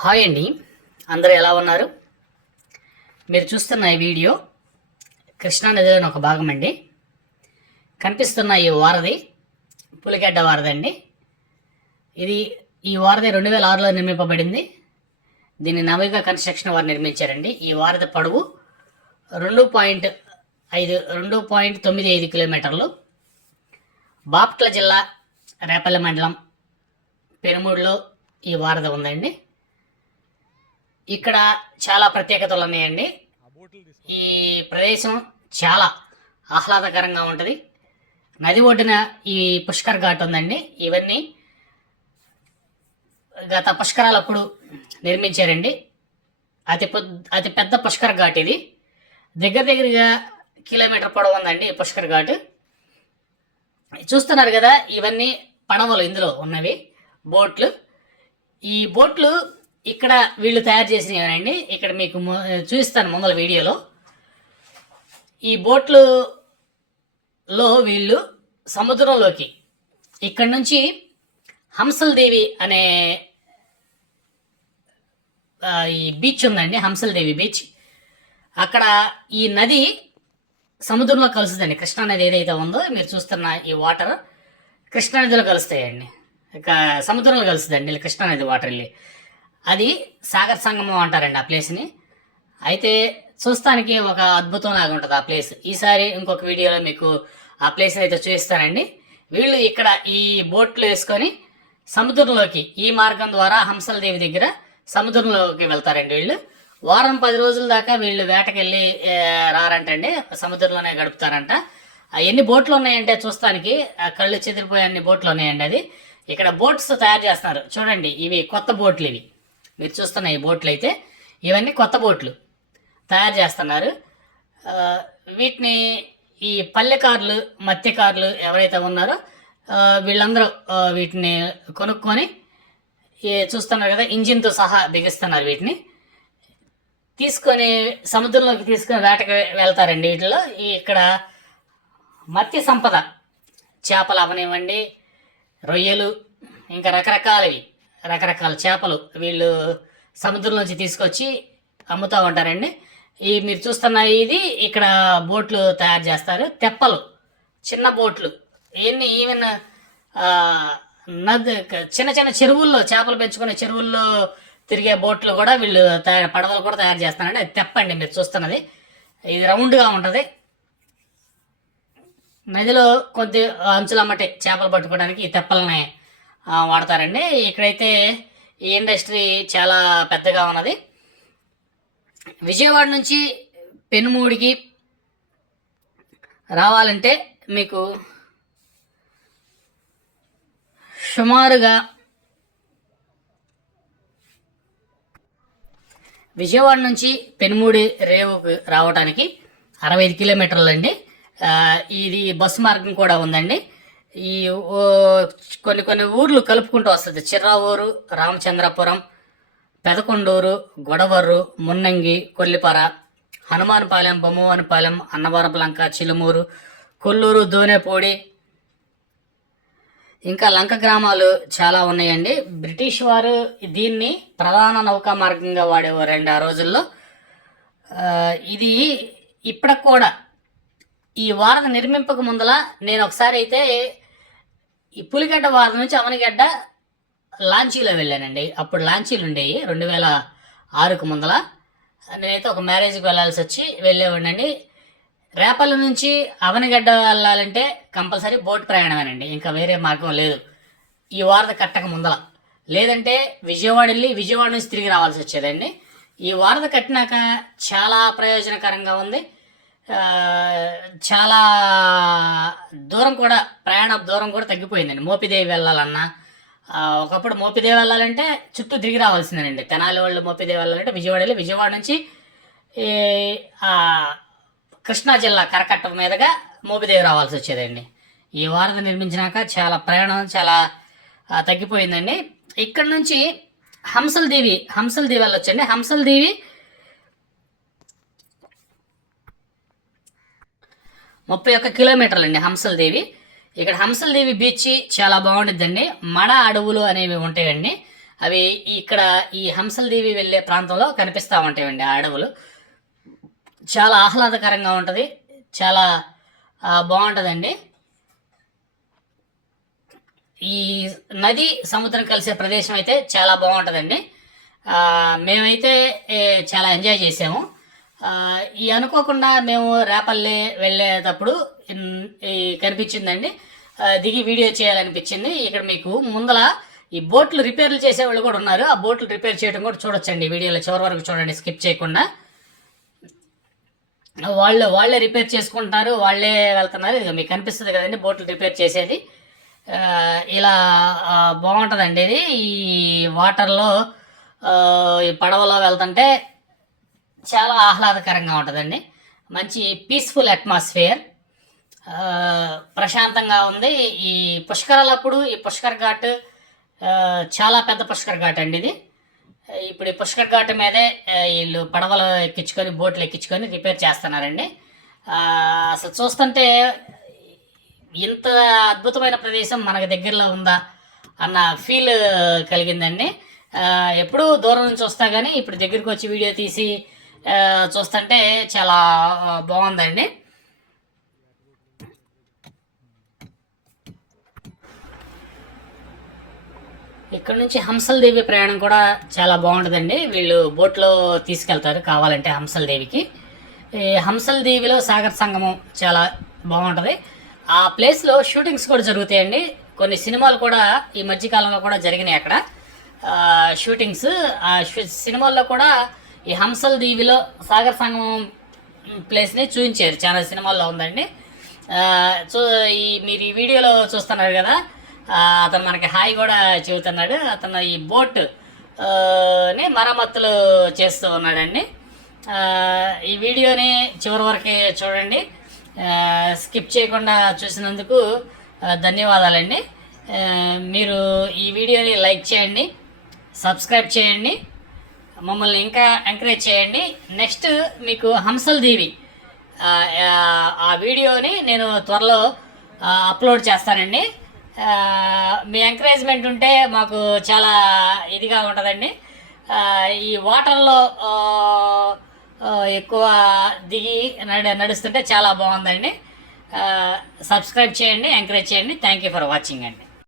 Hi అండి, అందరూ ఎలా ఉన్నారు? మీరు చూస్తున్న ఈ వీడియో కృష్ణానదిలోని ఒక భాగం అండి. కనిపిస్తున్న ఈ వారధి పులిగడ్డ వారధి అండి. ఈ వారధి 2006లో నిర్మింపబడింది. దీన్ని నవయుగ కన్స్ట్రక్షన్ వారు నిర్మించారండి. ఈ వారధి పొడవు 2.95 కిలోమీటర్లు. బాపట్ల జిల్లా రేపల్లి మండలం పెనుమూడులో ఈ వారధి ఉందండి. ఇక్కడ చాలా ప్రత్యేకతలు ఉన్నాయండి. ఈ ప్రదేశం చాలా ఆహ్లాదకరంగా ఉంటుంది. నది ఒడ్డున ఈ పుష్కర్ ఘాట్ ఉందండి. ఇవన్నీ గత పుష్కరాలప్పుడు నిర్మించారండి. అతి పెద్ద పుష్కర్ ఘాట్ ఇది. దగ్గరగా కిలోమీటర్ పొడవు ఉందండి ఈ పుష్కర్ ఘాట్. చూస్తున్నారు కదా, ఇవన్నీ పడవలు ఇందులో ఉన్నవి, బోట్లు. ఈ బోట్లు ఇక్కడ వీళ్ళు తయారు చేసినవేనండి. ఇక్కడ మీకు చూపిస్తాను ముందల వీడియోలో. ఈ బోట్లలో వీళ్ళు సముద్రంలోకి ఇక్కడ నుంచి హంసల్ దేవి అనే ఈ బీచ్ ఉందండి, హంసల్ దేవి బీచ్. అక్కడ ఈ నది సముద్రంలో కలుస్తుందండి. కృష్ణానది ఏదైతే ఉందో మీరు చూస్తున్న ఈ వాటర్ కృష్ణానదిలో కలుస్తాయండి. ఇక సముద్రంలో కలుస్తుందండి కృష్ణానది వాటర్ వెళ్ళి. అది సాగర్ సంగమం అంటారండి ఆ ప్లేస్ని. అయితే చూస్తానికి ఒక అద్భుతం లాగా ఉంటుంది ఆ ప్లేస్. ఈసారి ఇంకొక వీడియోలో మీకు ఆ ప్లేస్ని అయితే చూపిస్తానండి. వీళ్ళు ఇక్కడ ఈ బోట్లు వేసుకొని సముద్రంలోకి ఈ మార్గం ద్వారా హంసల దేవి దగ్గర సముద్రంలోకి వెళ్తారండి. వీళ్ళు వారం 10 రోజుల దాకా వీళ్ళు వేటకెళ్ళి రారంటండి, సముద్రంలోనే గడుపుతారంట. ఎన్ని బోట్లు ఉన్నాయంటే చూస్తానికి కళ్ళు చెదిరిపోయే అన్ని బోట్లు ఉన్నాయండి. అది ఇక్కడ బోట్స్ తయారు చేస్తున్నారు చూడండి. ఇవి కొత్త బోట్లు, ఇవి మీరు చూస్తున్న ఈ బోట్లు అయితే ఇవన్నీ కొత్త బోట్లు తయారు చేస్తున్నారు. వీటిని ఈ పల్లెకారులు, మత్స్యకారులు ఎవరైతే ఉన్నారో వీళ్ళందరూ వీటిని కొనుక్కొని చూస్తున్నారు కదా, ఇంజిన్తో సహా బిగిస్తున్నారు. వీటిని తీసుకొని సముద్రంలోకి తీసుకొని వేటకి వెళ్తారండి. వీటిలో ఇక్కడ మత్స్య సంపద, చేపలు అవనివ్వండి, రొయ్యలు, ఇంకా రకరకాల చేపలు వీళ్ళు సముద్రంలోంచి తీసుకొచ్చి అమ్ముతూ ఉంటారండి. ఈ మీరు చూస్తున్న ఇది ఇక్కడ బోట్లు తయారు చేస్తారు. తెప్పలు, చిన్న బోట్లు, ఈవెన్ చిన్న చెరువుల్లో చేపలు పెంచుకునే చెరువుల్లో తిరిగే బోట్లు కూడా వీళ్ళు పడవలు కూడా తయారు చేస్తారండి. అది తెప్పండి మీరు చూస్తున్నది. ఇది రౌండ్గా ఉంటుంది. నదిలో కొద్ది అంచులమ్మటే చేపలు పట్టుకోవడానికి ఈ తెప్పలని వాడతారండి. ఇక్కడైతే ఈ ఇండస్ట్రీ చాలా పెద్దగా ఉన్నది. విజయవాడ నుంచి పెనుమూడికి రావాలంటే మీకు సుమారుగా విజయవాడ నుంచి పెనుమూడి రేవుకు రావడానికి 65 కిలోమీటర్లు అండి. ఇది బస్సు మార్గం కూడా ఉందండి. ఈ కొన్ని ఊర్లు కలుపుకుంటూ వస్తుంది. చిర్రావూరు, రామచంద్రపురం, పెదకొండూరు, గొడవర్రు, మున్నంగి, కొల్లిపర, హనుమాన్పాలెం, బొమ్మవానిపాలెం, అన్నవరపులంక, చిలుమూరు, కొల్లూరు, దోనేపూడి, ఇంకా లంక గ్రామాలు చాలా ఉన్నాయండి. బ్రిటిష్ వారు దీన్ని ప్రధాన నౌకా మార్గంగా వాడేవారండి ఆ రోజుల్లో. ఇది ఇప్పటికి కూడా ఈ వారధి నిర్మింపక ముందల నేను ఒకసారి అయితే ఈ పులిగడ్డ వారధి నుంచి అవనిగడ్డ లాంచీలో వెళ్ళానండి. అప్పుడు లాంచీలు ఉండేవి 2006కు ముందల. నేనైతే ఒక మ్యారేజ్కి వెళ్ళాల్సి వచ్చి వెళ్ళేవాడినండి. రేపల్లి నుంచి అవనిగడ్డ వెళ్ళాలంటే కంపల్సరీ బోట్ ప్రయాణమేనండి, ఇంకా వేరే మార్గం లేదు ఈ వారధి కట్టక ముందల. లేదంటే విజయవాడ వెళ్ళి విజయవాడ నుంచి తిరిగి రావాల్సి వచ్చేదండి. ఈ వారధి కట్టినాక చాలా ప్రయోజనకరంగా ఉంది. చాలా దూరం కూడా, ప్రయాణ దూరం కూడా తగ్గిపోయిందండి. మోపిదేవి వెళ్ళాలన్నా ఒకప్పుడు మోపిదేవి వెళ్ళాలంటే చుట్టూ తిరిగి రావాల్సిందేనండి. తెనాలి వాళ్ళు మోపిదేవి వెళ్ళాలంటే విజయవాడ వెళ్ళి విజయవాడ నుంచి కృష్ణా జిల్లా కరకట్ట మీదుగా మోపిదేవి రావాల్సి వచ్చేదండి. ఈ వారధి నిర్మించినాక చాలా ప్రయాణం చాలా తగ్గిపోయిందండి. ఇక్కడ నుంచి హంసల్ దేవి వెళ్ళొచ్చండి. హంసల్ దేవి 31 కిలోమీటర్లు అండి హంసల్ దేవి. ఇక్కడ హంసల్ దేవి బీచ్ చాలా బాగుంటుందండి. మడ అడవులు అనేవి ఉంటాయండి. అవి ఇక్కడ ఈ హంసలదేవి వెళ్ళే ప్రాంతంలో కనిపిస్తూ ఉంటాయండి ఆ అడవులు. చాలా ఆహ్లాదకరంగా ఉంటుంది, చాలా బాగుంటుందండి. ఈ నది సముద్రం కలిసే ప్రదేశం అయితే చాలా బాగుంటుందండి. మేమైతే చాలా ఎంజాయ్ చేసాము. ఈ అనుకోకుండా మేము రేపల్లె వెళ్ళేటప్పుడు ఈ కనిపించిందండి, దిగి వీడియో చేయాలనిపించింది. ఇక్కడ మీకు ముందల ఈ బోట్లు రిపేర్లు చేసేవాళ్ళు కూడా ఉన్నారు. ఆ బోట్లు రిపేర్ చేయడం కూడా చూడొచ్చండి, వీడియోలో చివరి వరకు చూడండి స్కిప్ చేయకుండా. వాళ్ళే రిపేర్ చేసుకుంటున్నారు, వాళ్ళే వెళ్తున్నారు. ఇది మీకు కనిపిస్తుంది కదండి బోట్లు రిపేర్ చేసేది. ఇలా బాగుంటుందండి ఇది. ఈ వాటర్లో ఈ పడవలో వెళ్తుంటే చాలా ఆహ్లాదకరంగా ఉంటుందండి. మంచి పీస్ఫుల్ అట్మాస్ఫియర్, ప్రశాంతంగా ఉంది. ఈ పుష్కరాలప్పుడు ఈ పుష్కర్ ఘాట్ చాలా పెద్ద పుష్కర్ ఘాట్ అండి ఇది. ఇప్పుడు ఈ పుష్కర్ ఘాట్ మీదే వీళ్ళు పడవలు ఎక్కించుకొని బోట్లు ఎక్కించుకొని రిపేర్ చేస్తున్నారండి. అసలు చూస్తుంటే ఇంత అద్భుతమైన ప్రదేశం మనకు దగ్గరలో ఉందా అన్న ఫీల్ కలిగిందండి. ఎప్పుడూ దూరం నుంచి వస్తా కానీ ఇప్పుడు దగ్గరికి వచ్చి వీడియో తీసి చూస్తుంటే చాలా బాగుందండి. ఇక్కడ నుంచి హంసలదేవి ప్రయాణం కూడా చాలా బాగుంటుందండి. వీళ్ళు బోట్లో తీసుకెళ్తారు కావాలంటే హంసలదేవికి. ఈ హంసలదేవిలో సాగర సంగమం చాలా బాగుంటుంది. ఆ ప్లేస్లో షూటింగ్స్ కూడా జరుగుతాయండి. కొన్ని సినిమాలు కూడా ఈ మధ్యకాలంలో కూడా జరిగినాయి అక్కడ షూటింగ్స్. ఆ సినిమాల్లో కూడా ఈ హంసలదేవిలో సాగర సంగమం ప్లేస్ని చూపించారు, చాలా సినిమాల్లో ఉందండి. సో మీరు ఈ వీడియోలో చూస్తున్నారు కదా, అతను మనకి హాయ్ కూడా చెబుతున్నాడు. అతను ఈ బోట్ ని మరమ్మతులు చేస్తూ ఉన్నాడండి. ఈ వీడియోని చివరి వరకే చూడండి, స్కిప్ చేయకుండా చూసినందుకు ధన్యవాదాలండి. మీరు ఈ వీడియోని లైక్ చేయండి, సబ్స్క్రైబ్ చేయండి, మమ్మల్ని ఇంకా ఎంకరేజ్ చేయండి. నెక్స్ట్ మీకు హంసలదేవి ఆ వీడియోని నేను త్వరలో అప్లోడ్ చేస్తానండి. మీ ఎంకరేజ్మెంట్ ఉంటే మాకు చాలా ఇదిగా ఉంటుందండి. ఈ వాటర్లో ఎక్కువ దిగి నడుస్తుంటే చాలా బాగుందండి. సబ్స్క్రైబ్ చేయండి, ఎంకరేజ్ చేయండి. థ్యాంక్ యూ ఫర్ వాచింగ్ అండి.